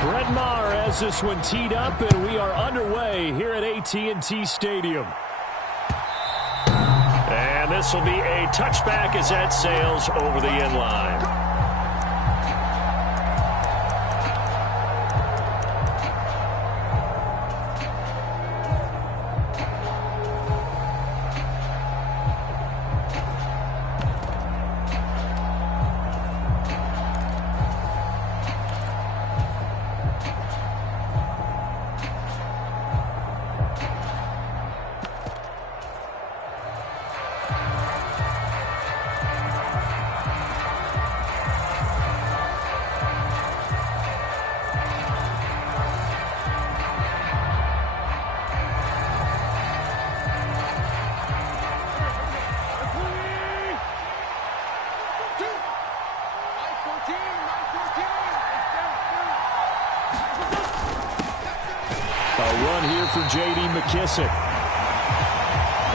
Brett Maher has this one teed up, and we are underway here at AT&T Stadium. And this will be a touchback as that sails over the end line. For J.D. McKissick.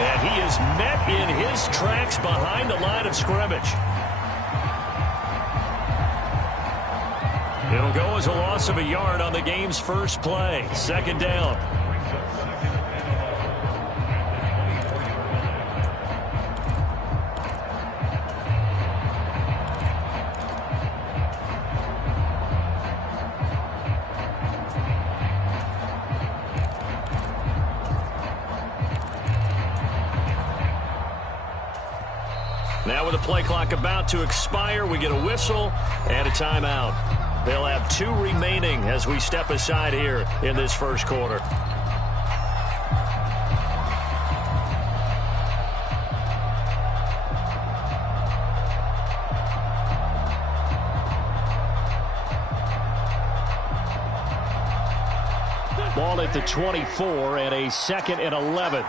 And he is met in his tracks behind the line of scrimmage. It'll go as a loss of a yard on the game's first play. Second down. Now with the play clock about to expire, we get a whistle and a timeout. They'll have 2 remaining as we step aside here in this first quarter. Ball at the 24 and a 2nd and 11.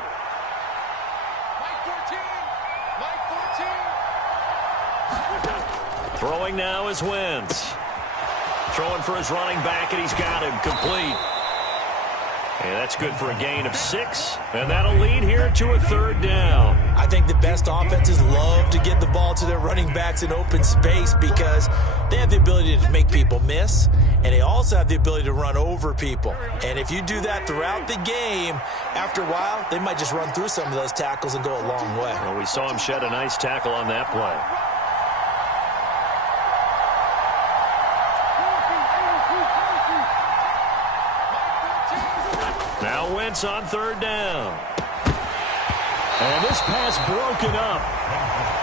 Throwing now is Wentz. Throwing for his running back, and he's got him complete. And that's good for a gain of 6. And that'll lead here to a 3rd down. I think the best offenses love to get the ball to their running backs in open space because they have the ability to make people miss, and they also have the ability to run over people. And if you do that throughout the game, after a while, they might just run through some of those tackles and go a long way. Well, we saw him shed a nice tackle on that play. Now Wentz on 3rd down. And this pass broken up.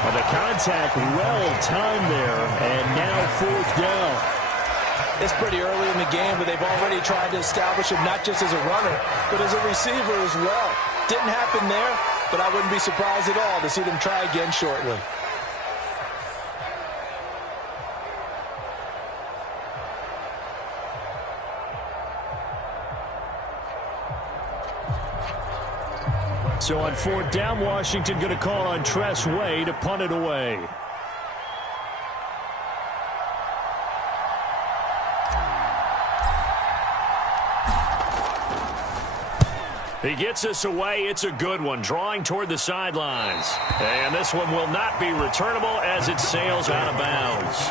But the contact well timed there, and now 4th down. It's pretty early in the game, but they've already tried to establish him not just as a runner, but as a receiver as well. Didn't happen there, but I wouldn't be surprised at all to see them try again shortly. So on 4th down, Washington going to call on Tress Way to punt it away. He gets us away. It's a good one, drawing toward the sidelines. And this one will not be returnable as it sails out of bounds.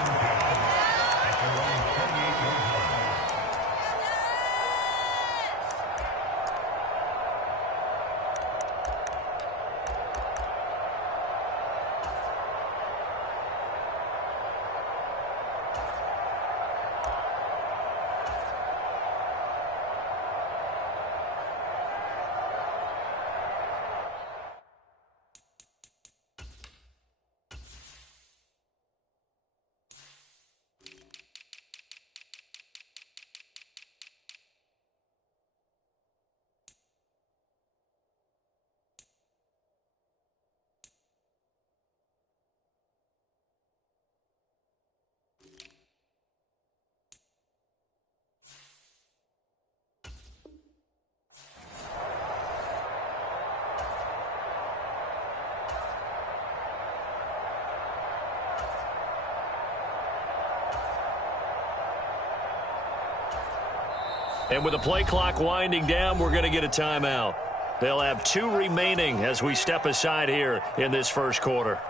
And with the play clock winding down, we're going to get a timeout. They'll have 2 remaining as we step aside here in this first quarter.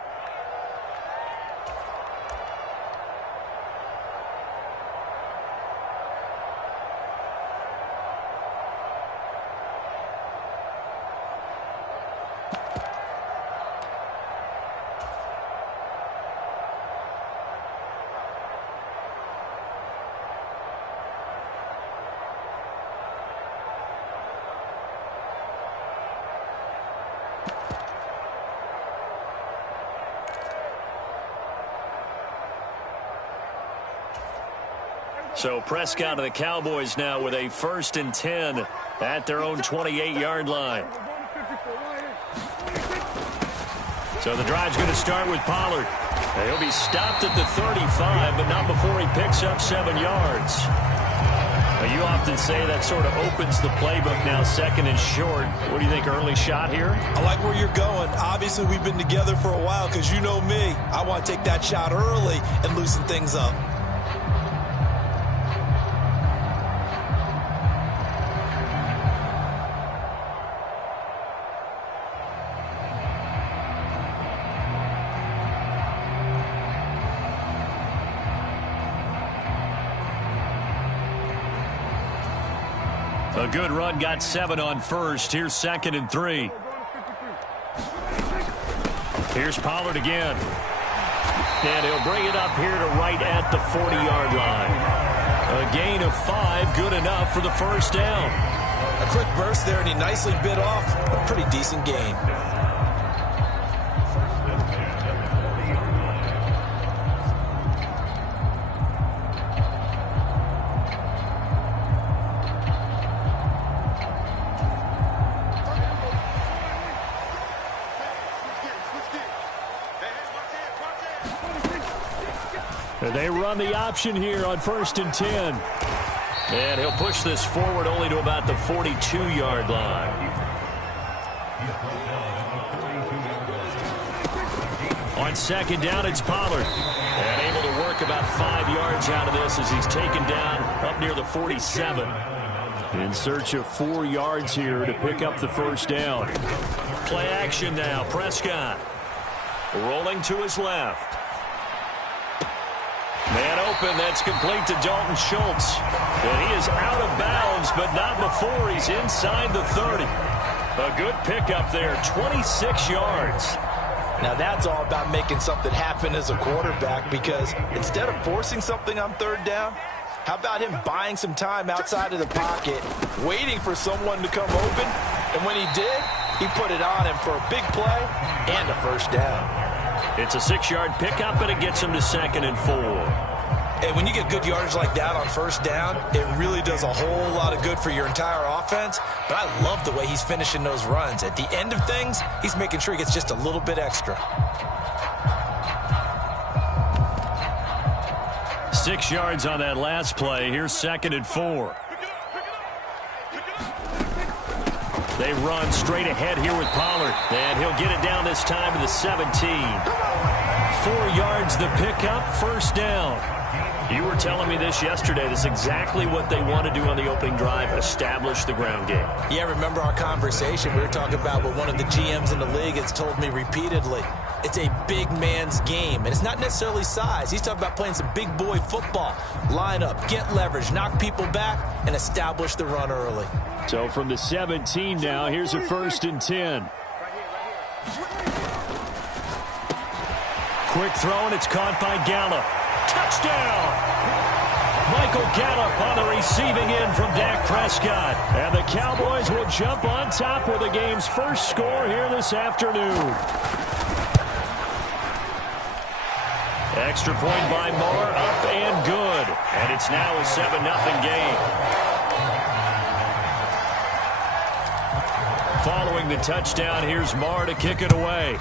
So Prescott and the Cowboys now with a 1st and 10 at their own 28-yard line. So the drive's going to start with Pollard. He'll be stopped at the 35, but not before he picks up 7 yards. Now, you often say that sort of opens the playbook now, 2nd and short. What do you think, early shot here? I like where you're going. Obviously, we've been together for a while because you know me. I want to take that shot early and loosen things up. A good run, got 7 on first. Here's 2nd and 3. Here's Pollard again. And he'll bring it up here to right at the 40-yard line. A gain of 5, good enough for the 1st down. A quick burst there, and he nicely bit off a pretty decent gain. They run the option here on 1st and 10. And he'll push this forward only to about the 42-yard line. On 2nd down, it's Pollard. And able to work about 5 yards out of this as he's taken down up near the 47. In search of 4 yards here to pick up the 1st down. Play action now. Prescott rolling to his left. Man open, that's complete to Dalton Schultz. And he is out of bounds, but not before he's inside the 30. A good pickup there, 26 yards. Now that's all about making something happen as a quarterback, because instead of forcing something on 3rd down, how about him buying some time outside of the pocket, waiting for someone to come open, and when he did, he put it on him for a big play and a 1st down. It's a 6-yard pickup, and it gets him to 2nd and 4. And when you get good yardage like that on 1st down, it really does a whole lot of good for your entire offense. But I love the way he's finishing those runs. At the end of things, he's making sure he gets just a little bit extra. 6 yards on that last play. Here's 2nd and 4. They run straight ahead here with Pollard. And he'll get it down this time to the 17. 4 yards the pickup, 1st down. You were telling me this yesterday. This is exactly what they want to do on the opening drive, establish the ground game. Yeah, remember our conversation? We were talking about what one of the GMs in the league has told me repeatedly. It's a big man's game, and it's not necessarily size. He's talking about playing some big boy football. Line up, get leverage, knock people back, and establish the run early. So from the 17 now, here's a 1st and 10. Quick throw, and it's caught by Gallup. Touchdown! Michael Gallup on the receiving end from Dak Prescott. And the Cowboys will jump on top with the game's first score here this afternoon. Extra point by Moore, up and good. And it's now a 7-0 game. Following the touchdown, here's Moore to kick it away.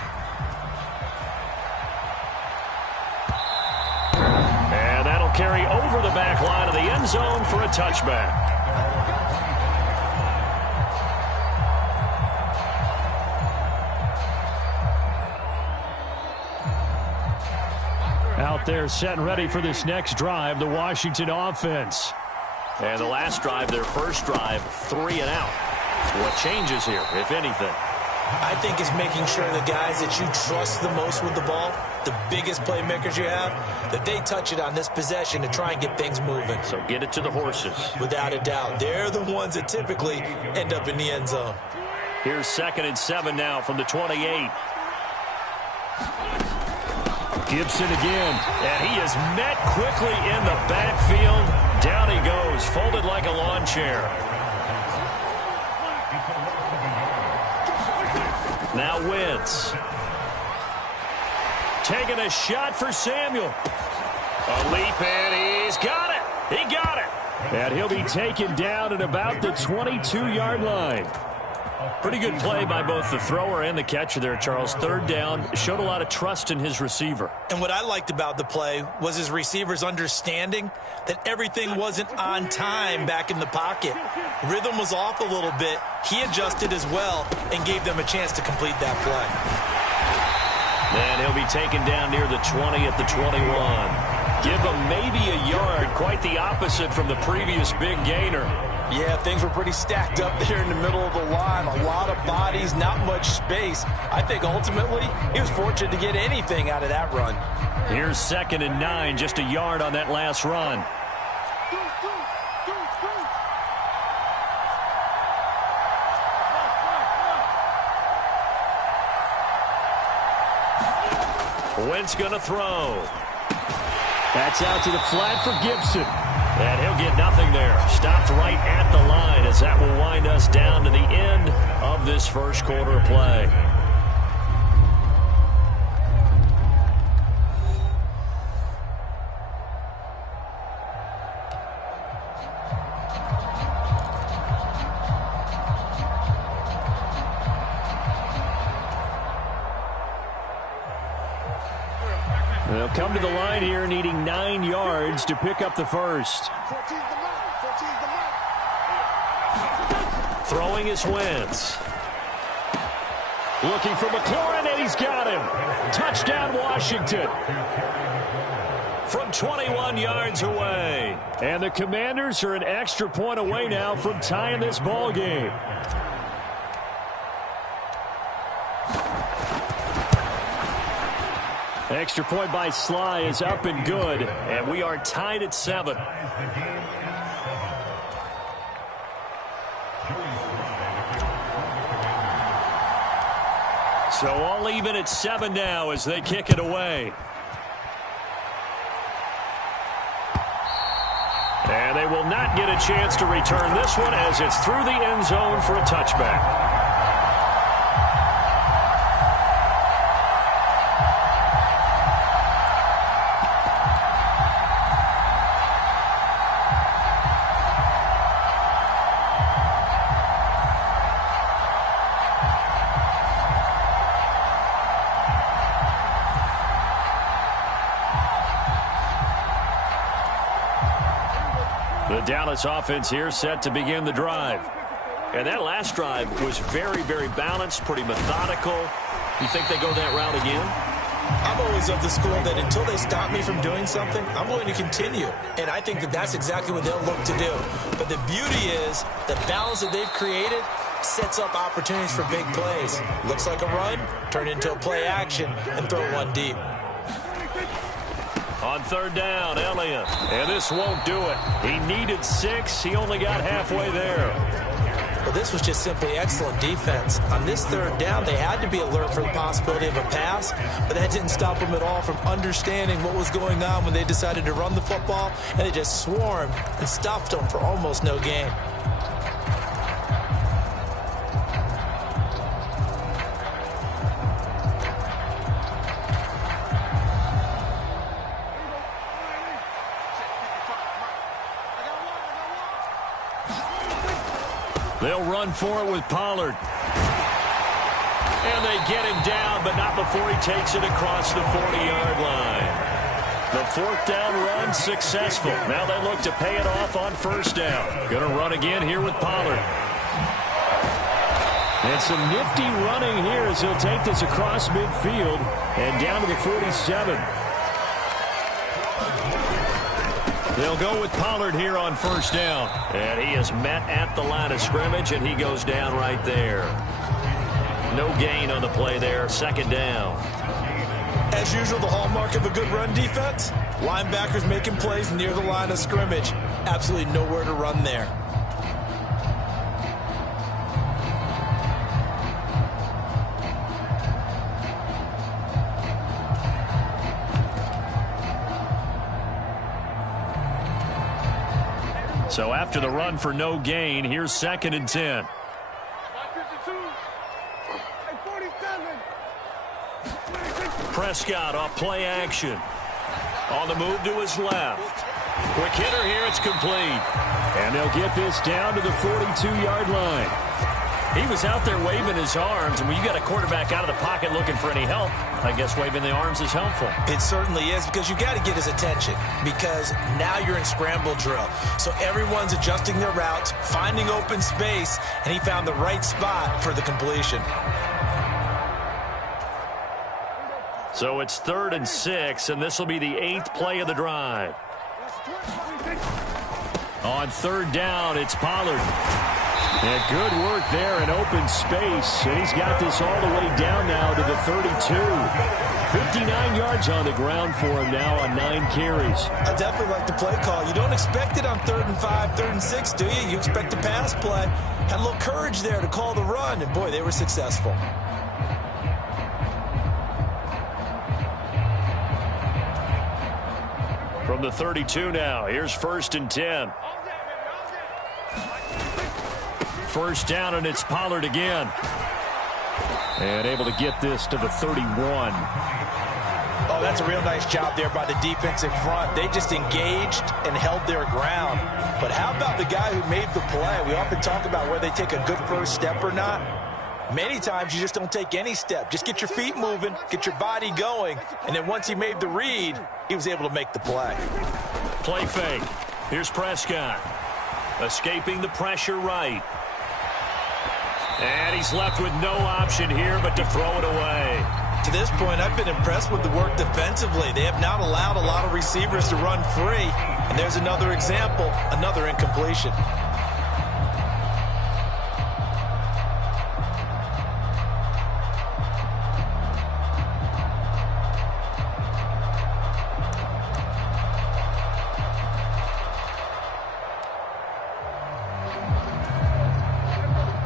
And that'll carry over the back line of the end zone for a touchback. Out there set and ready for this next drive, the Washington offense. And the last drive, their first drive, 3 and out. What changes here, if anything? I think it's making sure the guys that you trust the most with the ball, the biggest playmakers you have, that they touch it on this possession to try and get things moving. So get it to the horses. Without a doubt. They're the ones that typically end up in the end zone. Here's 2nd and 7 now from the 28. Gibson again, and he is met quickly in the backfield. Down he goes, folded like a lawn chair. Now Wentz. Taking a shot for Samuel. A leap, and he's got it. He got it. And he'll be taken down at about the 22-yard line. Pretty good play by both the thrower and the catcher there, Charles. Third down, showed a lot of trust in his receiver. And what I liked about the play was his receiver's understanding that everything wasn't on time back in the pocket. Rhythm was off a little bit. He adjusted as well and gave them a chance to complete that play. And he'll be taken down near the 20 at the 21. Give him maybe a yard, quite the opposite from the previous big gainer. Yeah, things were pretty stacked up there in the middle of the line. A lot of bodies, not much space. I think ultimately he was fortunate to get anything out of that run. Here's 2nd and 9, just a yard on that last run. Wentz going to throw. That's out to the flat for Gibson. And he'll get nothing there. Stopped right at the line as that will wind us down to the end of this first quarter of play. They'll come to the line here needing 9 yards to pick up the first. Throwing is Wentz. Looking for McLaurin, and he's got him. Touchdown, Washington. From 21 yards away. And the Commanders are an extra point away now from tying this ball game. Extra point by Sly is up and good, and we are tied at 7. So all even at 7 now as they kick it away. And they will not get a chance to return this one as it's through the end zone for a touchback. The Dallas offense here set to begin the drive. And that last drive was very, very balanced, pretty methodical. You think they go that route again? I'm always of the school that until they stop me from doing something, I'm going to continue. And I think that that's exactly what they'll look to do. But the beauty is the balance that they've created sets up opportunities for big plays. Looks like a run, turn it into a play action, and throw one deep. On third down, Elliott. And this won't do it. He needed 6. He only got halfway there. Well, this was just simply excellent defense. On this third down, they had to be alert for the possibility of a pass, but that didn't stop them at all from understanding what was going on when they decided to run the football, and they just swarmed and stuffed them for almost no gain. They'll run for it with Pollard. And they get him down, but not before he takes it across the 40-yard line. The fourth down run successful. Now they look to pay it off on first down. Going to run again here with Pollard. And some nifty running here as he'll take this across midfield and down to the 47. They'll go with Pollard here on first down. And he is met at the line of scrimmage, and he goes down right there. No gain on the play there. Second down. As usual, the hallmark of a good run defense, linebackers making plays near the line of scrimmage. Absolutely nowhere to run there. So after the run for no gain, here's 2nd and 10. Prescott off play action. On the move to his left. Quick hitter here, it's complete. And they'll get this down to the 42-yard line. He was out there waving his arms, and when you got a quarterback out of the pocket looking for any help, I guess waving the arms is helpful. It certainly is, because you got to get his attention, because now you're in scramble drill. So everyone's adjusting their routes, finding open space, and he found the right spot for the completion. So it's 3rd and 6, and this will be the 8th play of the drive. On 3rd down, it's Pollard. And good work there in open space. And he's got this all the way down now to the 32. 59 yards on the ground for him now on 9 carries. I definitely like the play call. You don't expect it on 3rd and 5, 3rd and 6, do you? You expect a pass play. Had a little courage there to call the run, and boy, they were successful. From the 32 now, here's 1st and 10. 1st down, and it's Pollard again. And able to get this to the 31. Oh, that's a real nice job there by the defensive front. They just engaged and held their ground. But how about the guy who made the play? We often talk about whether they take a good first step or not. Many times you just don't take any step. Just get your feet moving, get your body going, and then once he made the read, he was able to make the play. Play fake. Here's Prescott. Escaping the pressure right. And he's left with no option here but to throw it away. To this point, I've been impressed with the work defensively. They have not allowed a lot of receivers to run free. And there's another example, another incompletion.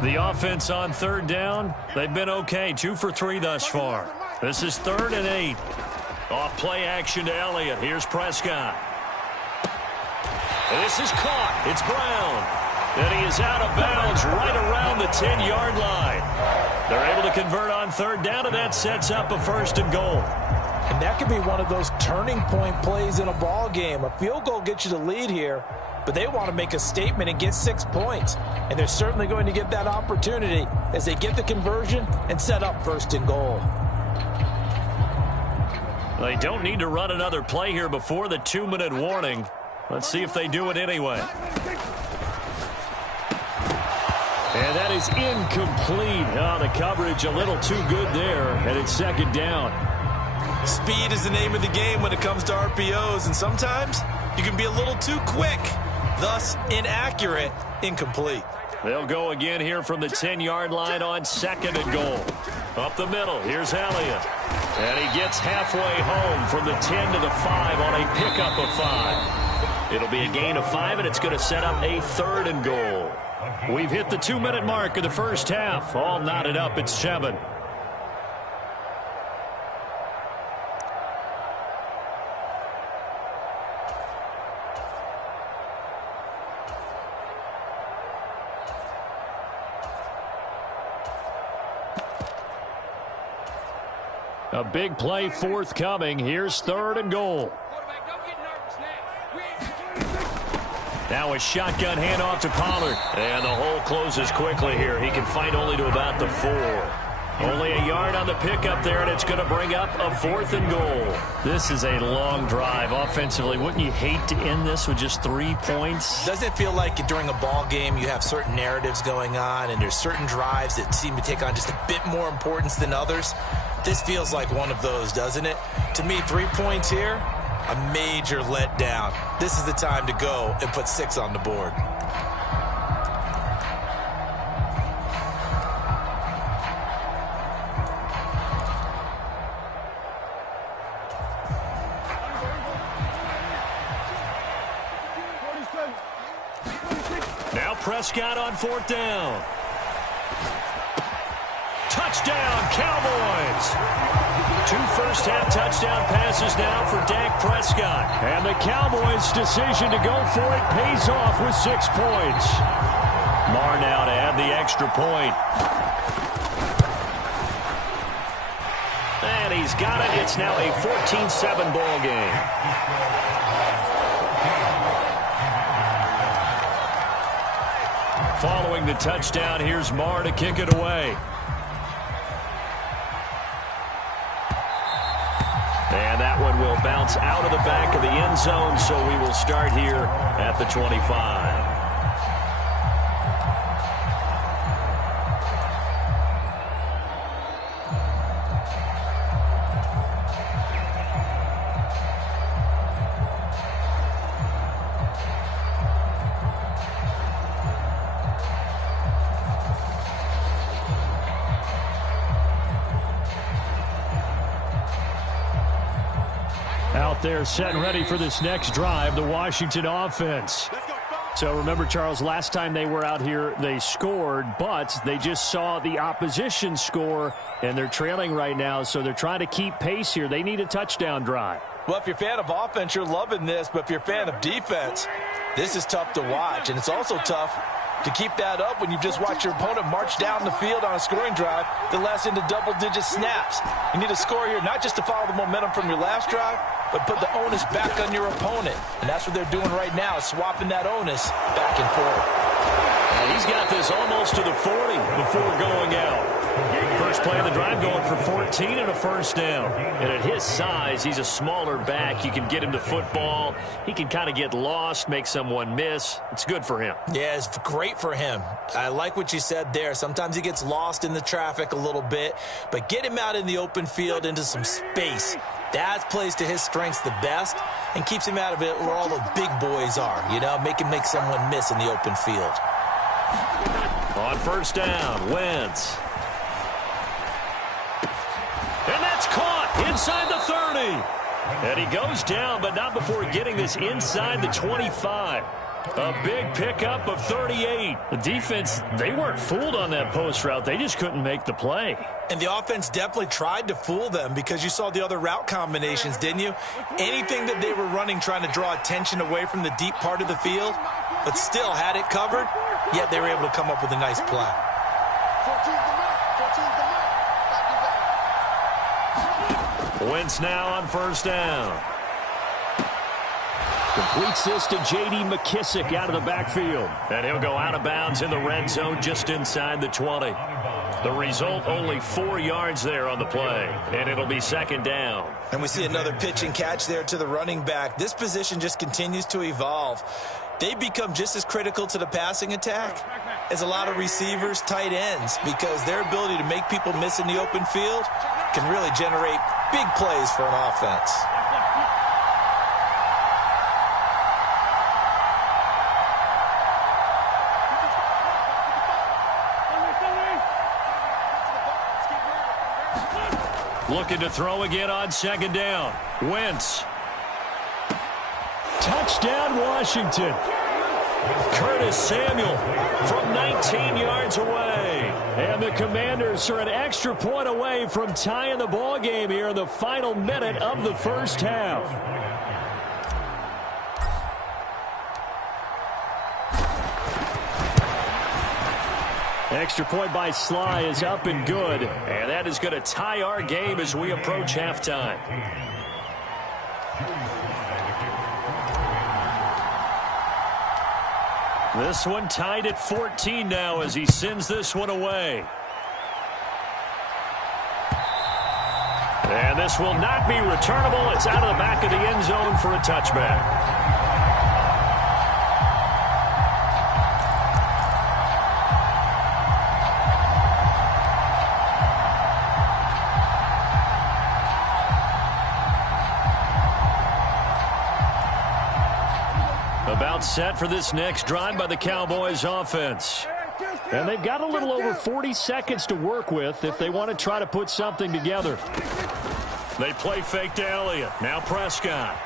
The offense on 3rd down, they've been okay. 2 for 3 thus far. This is 3rd and 8. Off play action to Elliott. Here's Prescott. And this is caught. It's Brown. And he is out of bounds right around the 10-yard line. They're able to convert on 3rd down, and that sets up a 1st and goal. And that could be one of those turning point plays in a ball game. A field goal gets you the lead here, but they want to make a statement and get 6 points. And they're certainly going to get that opportunity as they get the conversion and set up 1st and goal. They don't need to run another play here before the 2-minute warning. Let's see if they do it anyway. And that is incomplete. Oh, the coverage a little too good there, and it's 2nd down. Speed is the name of the game when it comes to RPOs, and sometimes you can be a little too quick, thus inaccurate, incomplete. They'll go again here from the 10-yard line on 2nd and goal. Up the middle, here's Elliott. And he gets halfway home from the 10 to the 5 on a pickup of 5. It'll be a gain of 5, and it's going to set up a 3rd and goal. We've hit the 2-minute mark of the first half. All knotted up at 7. A big play forthcoming. Here's 3rd and goal. Now a shotgun handoff to Pollard. And the hole closes quickly here. He can find only to about the 4. Only a yard on the pickup there, and it's going to bring up a 4th and goal. This is a long drive offensively. Wouldn't you hate to end this with just 3 points? Doesn't it feel like during a ball game you have certain narratives going on, and there's certain drives that seem to take on just a bit more importance than others? This feels like one of those, doesn't it? To me, 3 points here, a major letdown. This is the time to go and put 6 on the board. Now Prescott on 4th down. Touchdown, Cowboys! 2 first-half touchdown passes now for Dak Prescott. And the Cowboys' decision to go for it pays off with 6 points. Marr now to add the extra point. And he's got it. It's now a 14-7 ball game. Following the touchdown, here's Marr to kick it away. And that one will bounce out of the back of the end zone, so we will start here at the 25. Out there set and ready for this next drive, the Washington offense. So remember, Charles, last time they were out here, they scored, but they just saw the opposition score, and they're trailing right now, so they're trying to keep pace here. They need a touchdown drive. Well, if you're a fan of offense, you're loving this, but if you're a fan of defense, this is tough to watch, and it's also tough to keep that up when you've just watched your opponent march down the field on a scoring drive that lasts into double-digit snaps. You need a score here, not just to follow the momentum from your last drive, but put the onus back on your opponent. And that's what they're doing right now, swapping that onus back and forth. And he's got this almost to the 40 before going out. First play of the drive going for 14 and a first down. And at his size, he's a smaller back. You can get him to football. He can kind of get lost, make someone miss. It's good for him. Yeah, it's great for him. I like what you said there. Sometimes he gets lost in the traffic a little bit, but get him out in the open field into some space. That plays to his strengths the best and keeps him out of it where all the big boys are, you know, make someone miss in the open field. On first down, Wentz. And that's caught inside the 30. And he goes down, but not before getting this inside the 25. A big pickup of 38. The defense, they weren't fooled on that post route. They just couldn't make the play. And the offense definitely tried to fool them because you saw the other route combinations, didn't you? Anything that they were running trying to draw attention away from the deep part of the field, but still had it covered, yet they were able to come up with a nice play. Wentz now on first down. Completes this to J.D. McKissick out of the backfield. And he'll go out of bounds in the red zone just inside the 20. The result, only 4 yards there on the play. And it'll be second down. And we see another pitch and catch there to the running back. This position just continues to evolve. They become just as critical to the passing attack as a lot of receivers, tight ends, because their ability to make people miss in the open field can really generate big plays for an offense. Looking to throw again on second down. Wentz. Touchdown, Washington. Curtis Samuel from 19 yards away. And the Commanders are an extra point away from tying the ball game here in the final minute of the first half. Extra point by Sly is up and good. And that is going to tie our game as we approach halftime. This one tied at 14 now as he sends this one away. And this will not be returnable. It's out of the back of the end zone for a touchback. About set for this next drive by the Cowboys offense. And they've got a little over 40 seconds to work with if they want to try to put something together. They play fake to Elliott. Now Prescott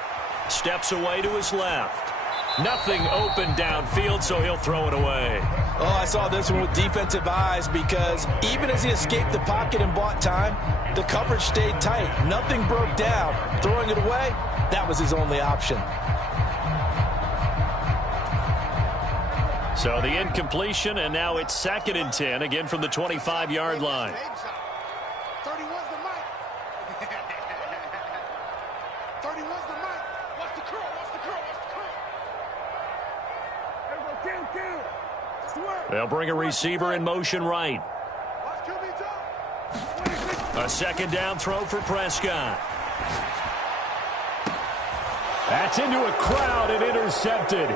steps away to his left. Nothing open downfield, so he'll throw it away. Oh, I saw this one with defensive eyes because even as he escaped the pocket and bought time, the coverage stayed tight. Nothing broke down. Throwing it away, that was his only option. So the incompletion, and now it's 2nd and 10, again from the 25-yard line. 31's the mic. 31's the mic. What's the curl? What's the curl? What's the curl? Kill. They'll bring a receiver in motion right. A second down throw for Prescott. That's into a crowd and intercepted.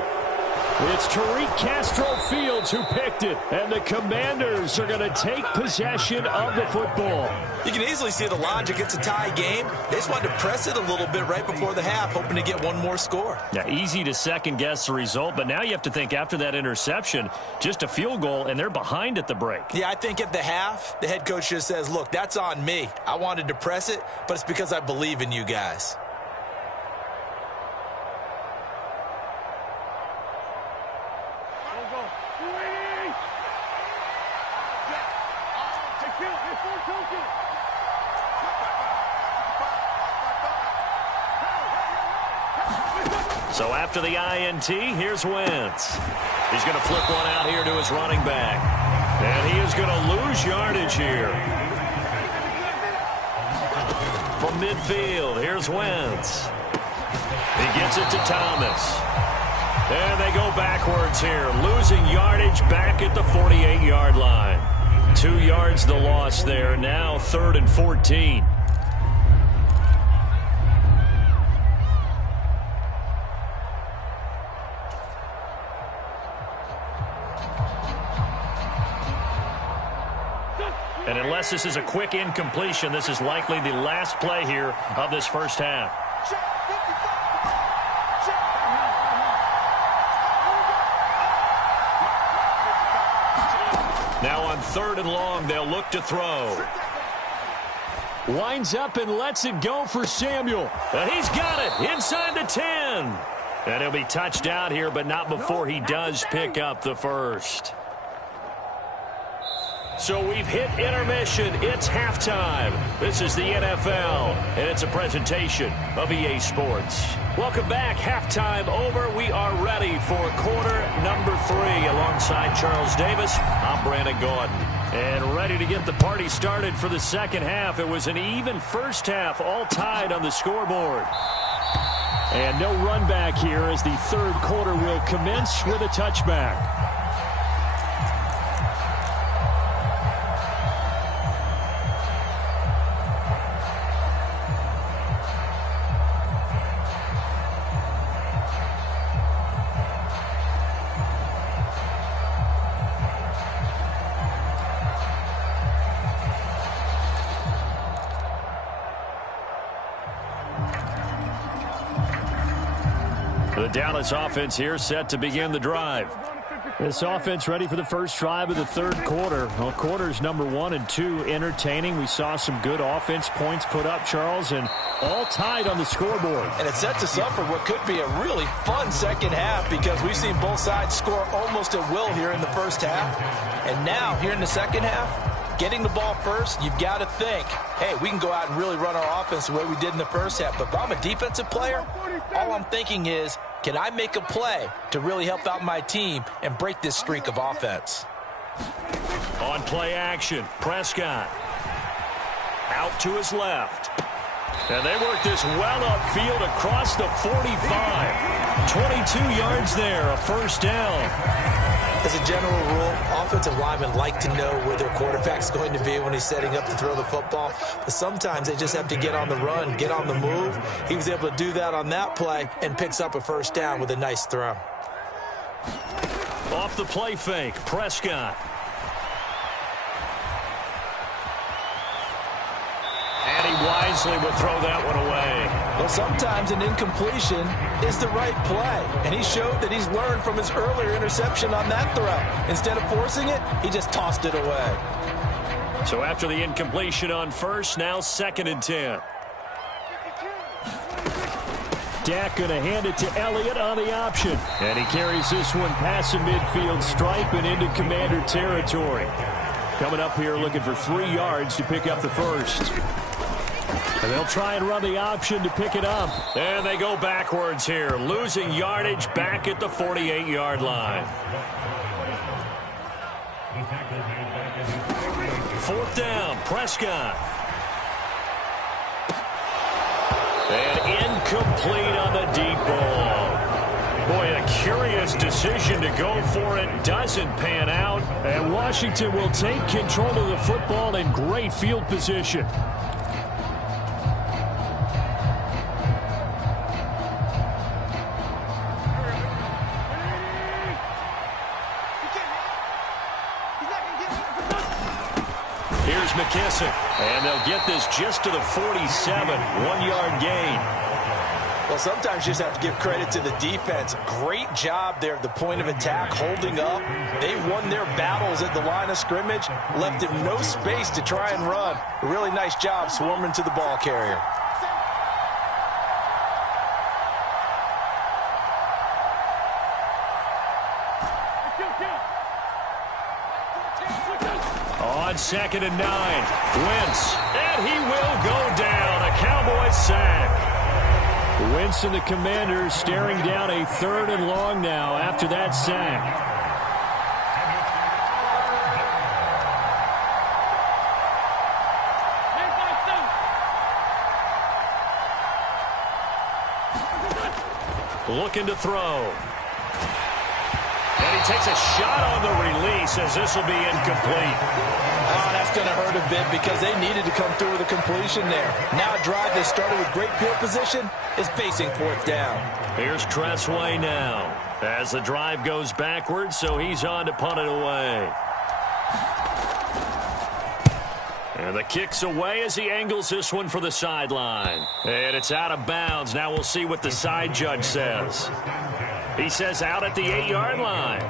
It's Tariq Castro-Fields who picked it, and the Commanders are going to take possession of the football. You can easily see the logic. It's a tie game. They just wanted to press it a little bit right before the half, hoping to get one more score. Yeah, easy to second-guess the result, but now you have to think after that interception, just a field goal, and they're behind at the break. Yeah, I think at the half, the head coach just says, look, that's on me. I wanted to press it, but it's because I believe in you guys. So after the INT, here's Wentz. He's going to flip one out here to his running back. And he is going to lose yardage here. From midfield, here's Wentz. He gets it to Thomas. And they go backwards here, losing yardage back at the 48-yard line. 2 yards the loss there, now 3rd and 14. And unless this is a quick incompletion, this is likely the last play here of this first half. Now on 3rd and long, they'll look to throw. Winds up and lets it go for Samuel. And he's got it inside the 10. And he'll be touched out here, but not before he does pick up the first. So we've hit intermission. It's halftime. This is the NFL, and it's a presentation of EA Sports. Welcome back. Halftime over. We are ready for quarter number 3. Alongside Charles Davis, I'm Brandon Gordon. And ready to get the party started for the second half. It was an even first half, all tied on the scoreboard. And no run back here as the third quarter will commence with a touchback. The Dallas offense here set to begin the drive. This offense ready for the first drive of the third quarter. Well, quarters number 1 and 2 entertaining. We saw some good offense points put up, Charles, and all tied on the scoreboard. And it sets us up for what could be a really fun second half because we've seen both sides score almost at will here in the first half. And now, here in the second half, getting the ball first, you've got to think, hey, we can go out and really run our offense the way we did in the first half. But if I'm a defensive player, all I'm thinking is, can I make a play to really help out my team and break this streak of offense? On play action, Prescott. Out to his left. And they work this well upfield across the 45. 22 yards there, a first down. As a general rule, offensive linemen like to know where their quarterback's going to be when he's setting up to throw the football. But sometimes they just have to get on the run, get on the move. He was able to do that on that play and picks up a first down with a nice throw. Off the play fake, Prescott. And he wisely would throw that one away. Well, sometimes an incompletion is the right play. And he showed that he's learned from his earlier interception on that throw. Instead of forcing it, he just tossed it away. So after the incompletion on first, now 2nd and 10. Dak going to hand it to Elliott on the option. And he carries this one past the midfield stripe and into Commander territory. Coming up here looking for 3 yards to pick up the first. And they'll try and run the option to pick it up. And they go backwards here, losing yardage back at the 48-yard line. 4th down, Prescott. And incomplete on the deep ball. Boy, a curious decision to go for it. Doesn't pan out. And Washington will take control of the football in great field position. Here's McKissick. And they'll get this just to the 47. 1-yard gain. Well, sometimes you just have to give credit to the defense. Great job there at the point of attack, holding up. They won their battles at the line of scrimmage, left him no space to try and run. A really nice job swarming to the ball carrier. On 2nd and 9, Wentz, and he will go down. A Cowboys sack. Wentz and the Commanders staring down a 3rd and long now after that sack. Looking to throw. And he takes a shot on the release as this will be incomplete. Oh, that's going to hurt a bit because they needed to come through with a completion there. Now a drive that started with great field position is facing 4th down. Here's Tressway now as the drive goes backwards, so he's on to punt it away. And the kick's away as he angles this one for the sideline. And it's out of bounds. Now we'll see what the side judge says. He says out at the 8-yard line.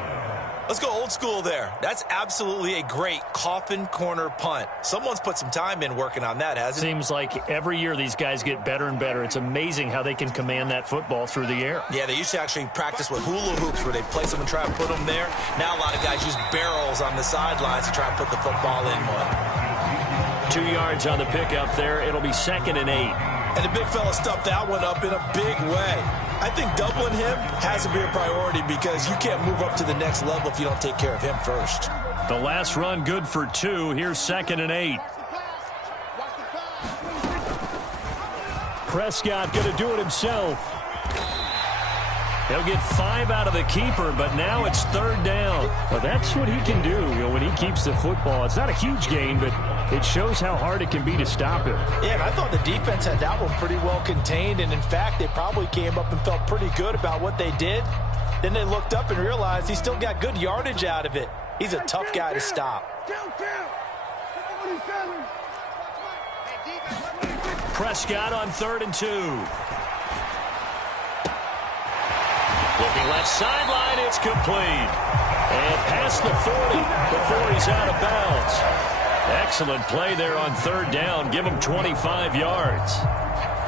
Let's go old school there. That's absolutely a great coffin corner punt. Someone's put some time in working on that, hasn't it? Seems like every year these guys get better and better. It's amazing how they can command that football through the air. Yeah, they used to actually practice with hula hoops where they place them and try to put them there. Now a lot of guys use barrels on the sidelines to try and put the football in one. 2 yards on the pickup there. It'll be 2nd and 8. And the big fella stuffed that one up in a big way. I think doubling him has to be a priority because you can't move up to the next level if you don't take care of him first. The last run good for 2. Here's 2nd and 8. Prescott going to do it himself. He'll get 5 out of the keeper, but now it's 3rd down. Well, that's what he can do, when he keeps the football. It's not a huge gain, but it shows how hard it can be to stop him. Yeah, and I thought the defense had that one pretty well contained, and in fact, they probably came up and felt pretty good about what they did. Then they looked up and realized he still got good yardage out of it. He's a tough guy to stop. Prescott on 3rd and 2. Looking left sideline, it's complete. And past the 40 before he's out of bounds. Excellent play there on 3rd down. Give him 25 yards.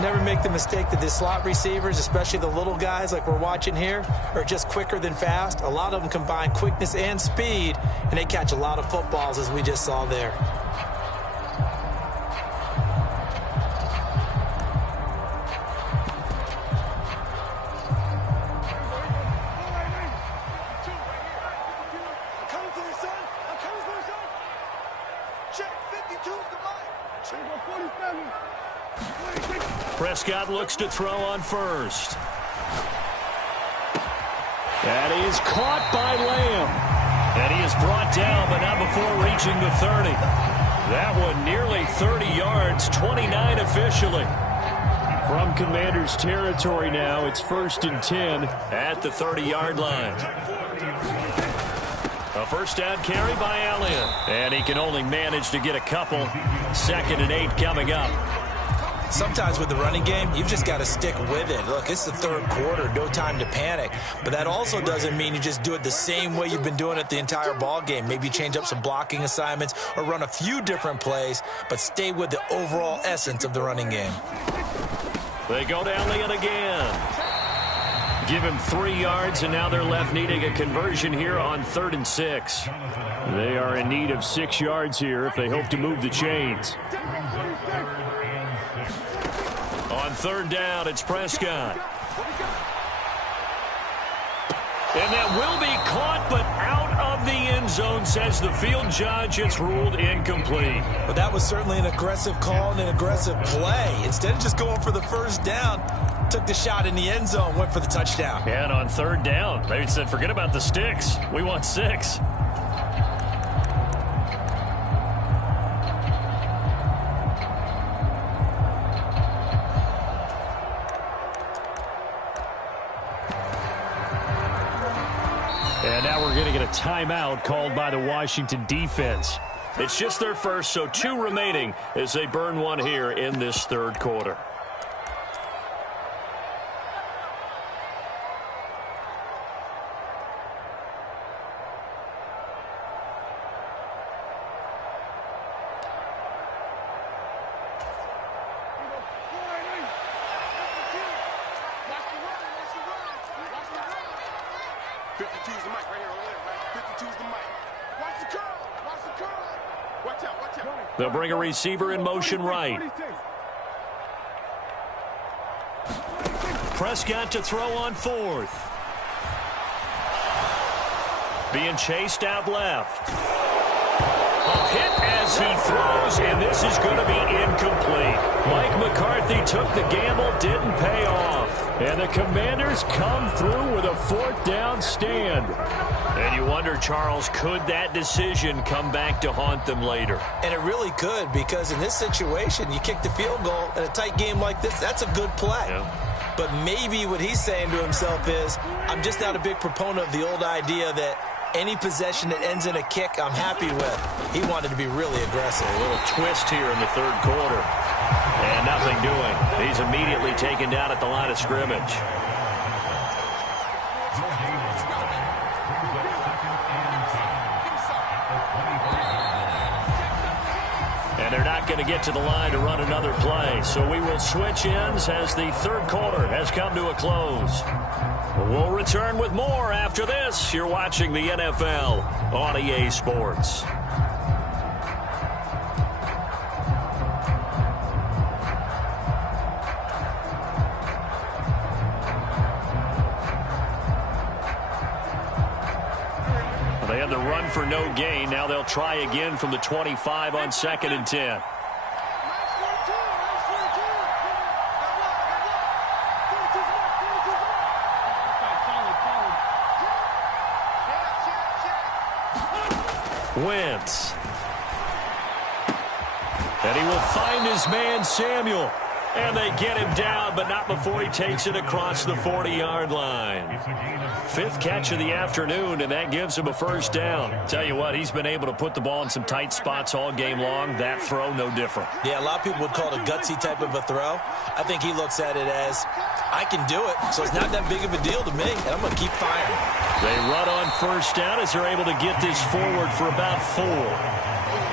Never make the mistake that the slot receivers, especially the little guys like we're watching here, are just quicker than fast. A lot of them combine quickness and speed, and they catch a lot of footballs as we just saw there. Prescott looks to throw on 1st. That is caught by Lamb. And he is brought down, but not before reaching the 30. That one nearly 30 yards, 29 officially. From Commanders territory now, it's 1st and 10 at the 30-yard line. A 1st down carry by Elliott. And he can only manage to get a couple. 2nd and 8 coming up. Sometimes with the running game, you've just got to stick with it. Look, it's the 3rd quarter, no time to panic. But that also doesn't mean you just do it the same way you've been doing it the entire ball game. Maybe change up some blocking assignments or run a few different plays, but stay with the overall essence of the running game. They go to Elliott again. Give him 3 yards, and now they're left needing a conversion here on 3rd and 6. They are in need of 6 yards here if they hope to move the chains. On 3rd down, it's Prescott. And that will be caught, but out of the end zone, says the field judge. It's ruled incomplete. But that was certainly an aggressive call and an aggressive play. Instead of just going for the 1st down, took the shot in the end zone, went for the touchdown. And on third down, they said, forget about the sticks. We want 6. And now we're going to get a timeout called by the Washington defense. It's just their first, so 2 remaining as they burn one here in this third quarter. They'll bring a receiver in motion right. Prescott to throw on 4th. Being chased out left. A hit as he throws, and this is going to be incomplete. Mike McCarthy took the gamble, didn't pay off. And the Commanders come through with a 4th down stand. And you wonder, Charles, could that decision come back to haunt them later? And it really could, because in this situation, you kick the field goal in a tight game like this, that's a good play. Yeah. But maybe what he's saying to himself is, I'm just not a big proponent of the old idea that any possession that ends in a kick, I'm happy with. He wanted to be really aggressive. A little twist here in the third quarter. And nothing doing. He's immediately taken down at the line of scrimmage. And they're not going to get to the line to run another play. So we will switch ends as the third quarter has come to a close. We'll return with more after this. You're watching the NFL on EA Sports. They had the run for no gain. Now they'll try again from the 25 on 2nd and 10. Wentz. And he will find his man, Samuel. And they get him down, but not before he takes it across the 40-yard line. 5th catch of the afternoon, and that gives him a 1st down. Tell you what, he's been able to put the ball in some tight spots all game long. That throw, no different. Yeah, a lot of people would call it a gutsy type of a throw. I think he looks at it as, I can do it, so it's not that big of a deal to me, and I'm going to keep firing. They run on 1st down as they're able to get this forward for about 4.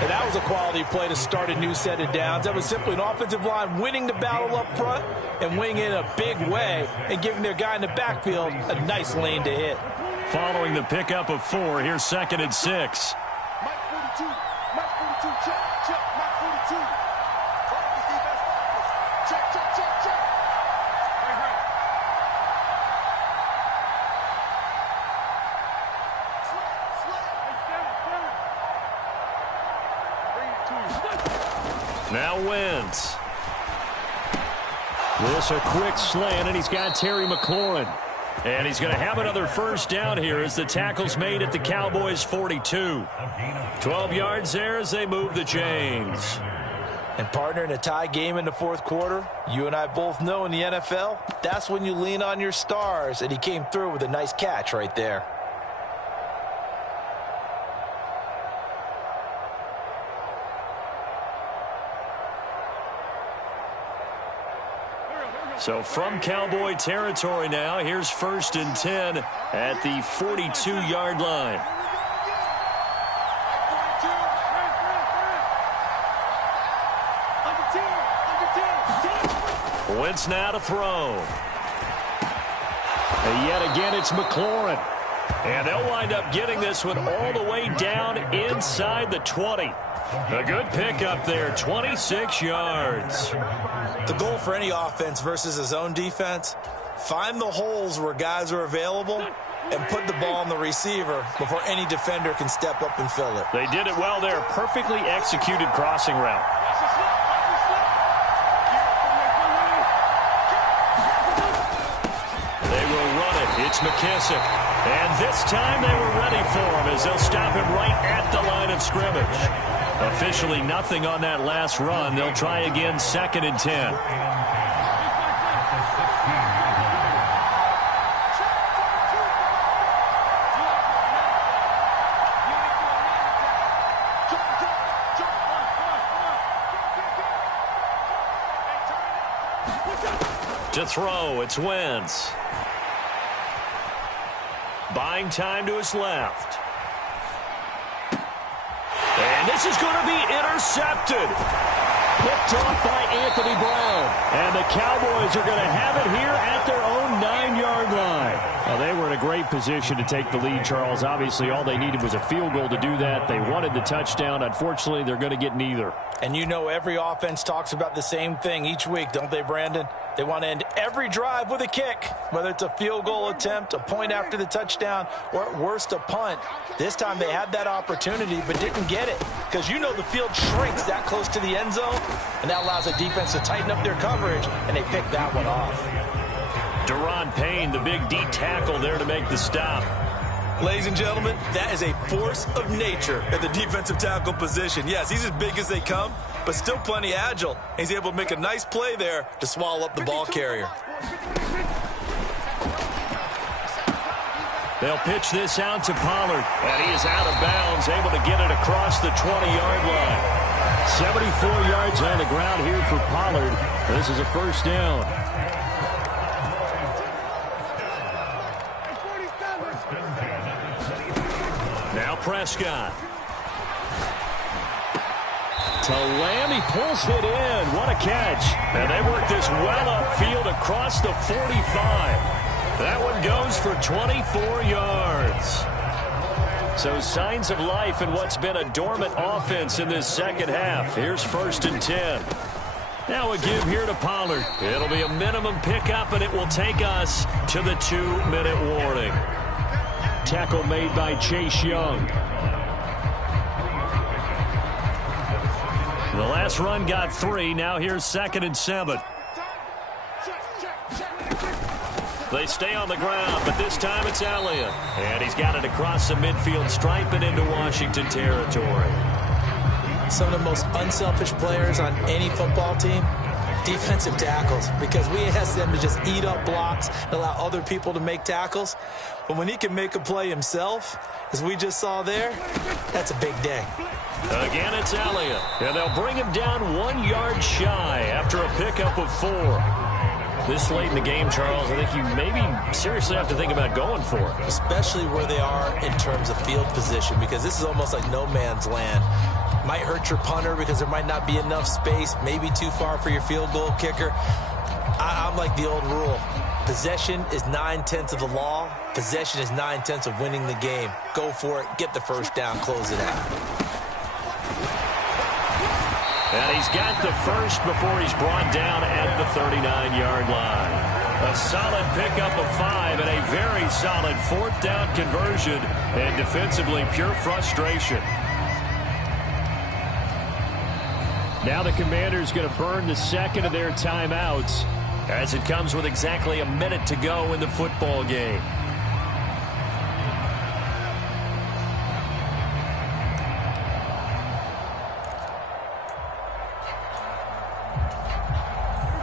And that was a quality play to start a new set of downs. That was simply an offensive line winning the battle up front and winning in a big way and giving their guy in the backfield a nice lane to hit. Following the pickup of 4, here's 2nd and 6. Mike 42, check, Mike 42. Check. Now Wentz. This a quick slant, and he's got Terry McLaurin. And he's going to have another 1st down here as the tackle's made at the Cowboys' 42. 12 yards there as they move the chains. And partner, in a tie game in the 4th quarter, you and I both know in the NFL, that's when you lean on your stars, and he came through with a nice catch right there. So from Cowboy territory now, here's 1st and 10 at the 42-yard line. Wentz now to throw. And yet again, it's McLaurin. And they'll wind up getting this one all the way down inside the 20. A good pickup there, 26 yards. The goal for any offense versus his own defense, find the holes where guys are available and put the ball on the receiver before any defender can step up and fill it. They did it well there. Perfectly executed crossing route. It's McKissick. And this time they were ready for him as they'll stop him right at the line of scrimmage. Officially nothing on that last run. They'll try again, 2nd and 10. To throw, it's Wentz. Buying time to his left. And this is going to be intercepted. Picked off by Anthony Brown. And the Cowboys are going to have it here at their own 9-yard line. Well, they were in a great position to take the lead, Charles. Obviously, all they needed was a field goal to do that. They wanted the touchdown. Unfortunately, they're going to get neither. And you know every offense talks about the same thing each week, don't they, Brandon? They want to end every drive with a kick, whether it's a field goal attempt, a point after the touchdown, or at worst a punt. This time they had that opportunity but didn't get it because you know the field shrinks that close to the end zone, and that allows the defense to tighten up their coverage, and they picked that one off. Deron Payne, the big D tackle there to make the stop. Ladies and gentlemen, that is a force of nature at the defensive tackle position. Yes, he's as big as they come, but still plenty agile. He's able to make a nice play there to swallow up the ball carrier. They'll pitch this out to Pollard, and he is out of bounds, able to get it across the 20-yard line. 74 yards on the ground here for Pollard. This is a first down. Now Prescott. To Lamb, he pulls it in. What a catch. And they work this well upfield across the 45. That one goes for 24 yards. So signs of life in what's been a dormant offense in this second half. Here's 1st and 10. Now a give here to Pollard. It'll be a minimum pickup, and it will take us to the 2-minute warning. Tackle made by Chase Young. The last run got 3. Now here's 2nd and 7. They stay on the ground, but this time it's Elliott. And he's got it across the midfield stripe and into Washington territory. Some of the most unselfish players on any football team, defensive tackles, because we ask them to just eat up blocks and allow other people to make tackles. But when he can make a play himself, as we just saw there, that's a big day. Again, it's Elliott. And they'll bring him down 1 yard shy after a pickup of 4. This late in the game, Charles, I think you maybe seriously have to think about going for it. Especially where they are in terms of field position, because this is almost like no man's land. Might hurt your punter because there might not be enough space, maybe too far for your field goal kicker. I'm like the old rule. Possession is 9/10 of the law. Possession is 9/10 of winning the game. Go for it. Get the first down. Close it out. And he's got the first before he's brought down at the 39-yard line. A solid pickup of 5 and a very solid 4th down conversion. And defensively, pure frustration. Now the Commanders going to burn the second of their timeouts as it comes with exactly a minute to go in the football game.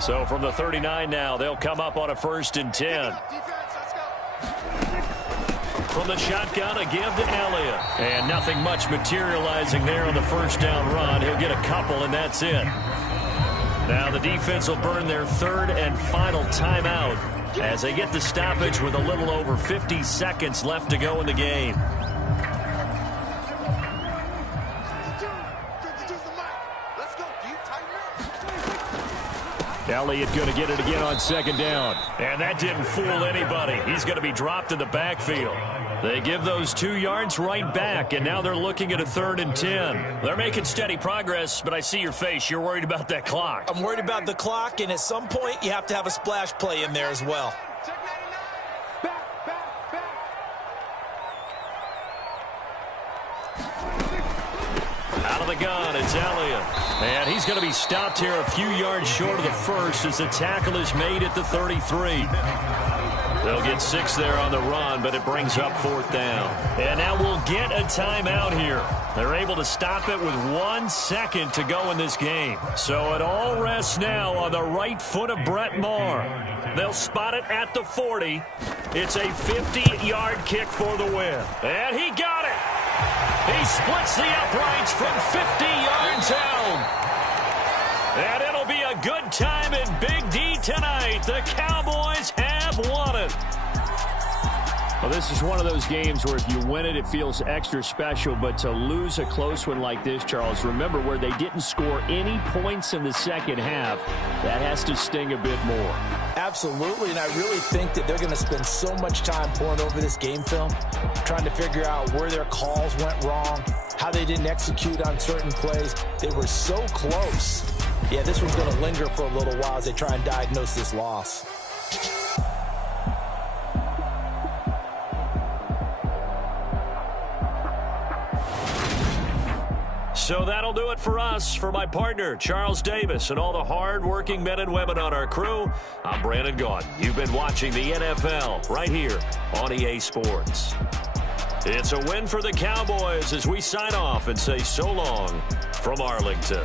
So from the 39 now, they'll come up on a 1st and 10. From the shotgun, a give to Elliott. And nothing much materializing there on the first down run. He'll get a couple, and that's it. Now the defense will burn their 3rd and final timeout as they get the stoppage with a little over 50 seconds left to go in the game. Elliott going to get it again on 2nd down. And that didn't fool anybody. He's going to be dropped in the backfield. They give those 2 yards right back, and now they're looking at a 3rd and 10. They're making steady progress, but I see your face. You're worried about that clock. I'm worried about the clock, and at some point you have to have a splash play in there as well. Out of the gun, it's Elliott. And he's going to be stopped here a few yards short of the first as the tackle is made at the 33. They'll get 6 there on the run, but it brings up 4th down. And now we'll get a timeout here. They're able to stop it with 1 second to go in this game. So it all rests now on the right foot of Brett Maher. They'll spot it at the 40. It's a 50-yard kick for the win. And he got it. He splits the uprights from 50 yards out. And it'll be a good time in Big D tonight. The Cowboys have won it. Well, this is one of those games where if you win it, it feels extra special. But to lose a close one like this, Charles, remember where they didn't score any points in the second half, that has to sting a bit more. Absolutely, and I really think that they're going to spend so much time pouring over this game film, trying to figure out where their calls went wrong, how they didn't execute on certain plays. They were so close. Yeah, this one's going to linger for a little while as they try and diagnose this loss. So that'll do it for us. For my partner, Charles Davis, and all the hard-working men and women on our crew, I'm Brandon Gaudin. You've been watching the NFL right here on EA Sports. It's a win for the Cowboys as we sign off and say so long from Arlington.